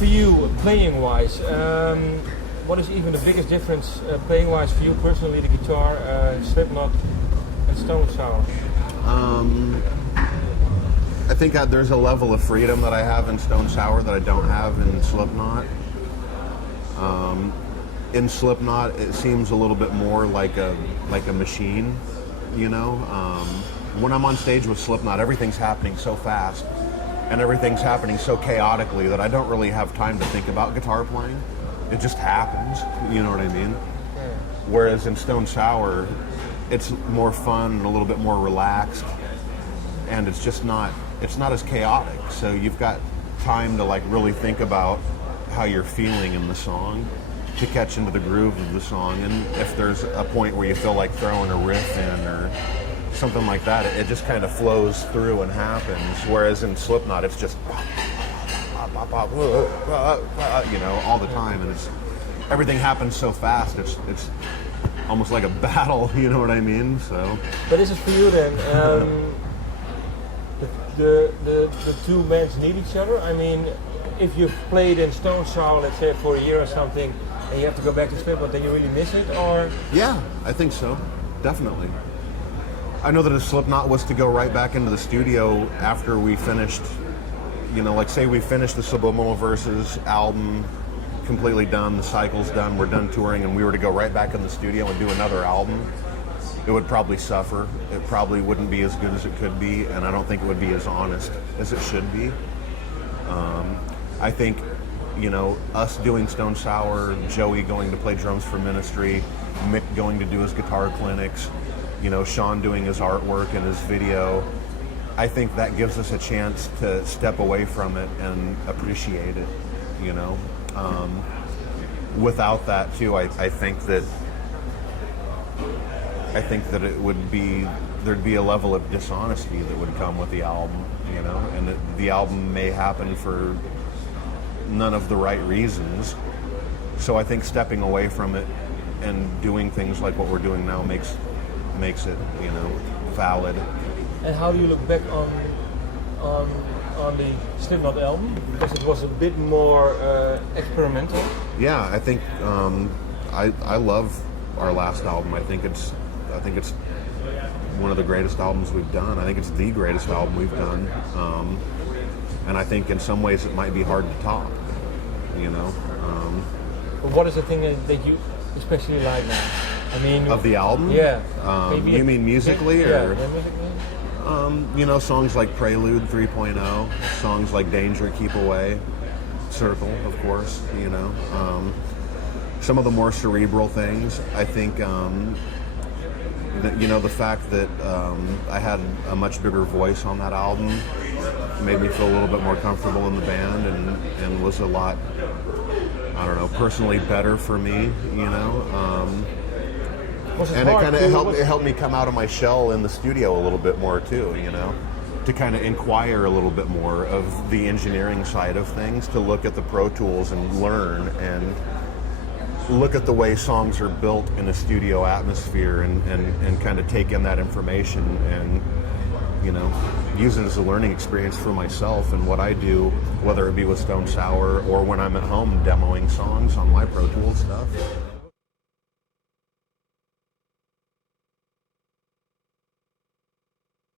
for you, playing-wise? What is even the biggest difference playing-wise for you personally, the guitar, Slipknot and Stone Sour? I think there's a level of freedom that I have in Stone Sour that I don't have in Slipknot. In Slipknot, it seems a little bit more like a machine, you know. When I'm on stage with Slipknot, everything's happening so fast and everything's happening so chaotically that I don't really have time to think about guitar playing. It just happens, you know what I mean? Yeah. Whereas in Stone Sour, it's more fun and a little bit more relaxed, and it's just not as chaotic. So you've got time to like really think about how you're feeling in the song, to catch into the groove of the song, and if there's a point where you feel like throwing a riff in or something like that, it just kind of flows through and happens. Whereas in Slipknot, it's just you know, all the time, and everything happens so fast. It's almost like a battle, you know what I mean? So. But this is for you then. The two bands need each other. I mean, if you've played in Stone Sour, let's say for a year or something, and you have to go back to Slipknot, then you really miss it, or? Yeah, I think so, definitely. I know that if Slipknot was to go right back into the studio after we finished, you know, like say we finished the Subliminal Verses album, completely done, the cycle's done, we're done touring, and we were to go right back in the studio and do another album, it would probably suffer. It probably wouldn't be as good as it could be, and I don't think it would be as honest as it should be. I think, you know, us doing Stone Sour, Joey going to play drums for Ministry, Mick going to do his guitar clinics, you know, Sean doing his artwork and his video, I think that gives us a chance to step away from it and appreciate it, you know. Without that too, I think that it would be, there'd be a level of dishonesty that would come with the album, you know, and that the album may happen for none of the right reasons. So I think stepping away from it and doing things like what we're doing now makes it, you know, valid. And how do you look back on the Slipknot album? Because it was a bit more experimental. Yeah, I think I love our last album. I think it's one of the greatest albums we've done. I think it's the greatest album we've done. And I think in some ways it might be hard to top, you know. But what is the thing that you especially like now? I mean, of the album? Yeah. You mean musically, or? Yeah, musically. You know, songs like Prelude 3.0, songs like Danger, Keep Away, Circle, of course, you know. Some of the more cerebral things, I think, you know, the fact that I had a much bigger voice on that album made me feel a little bit more comfortable in the band, and was a lot, I don't know, personally better for me, you know. And it helped me come out of my shell in the studio a little bit more too, you know, to kind of inquire a little bit more of the engineering side of things, to look at the Pro Tools and learn and look at the way songs are built in a studio atmosphere, and kind of take in that information and, you know, use it as a learning experience for myself and what I do, whether it be with Stone Sour or when I'm at home demoing songs on my Pro Tools stuff.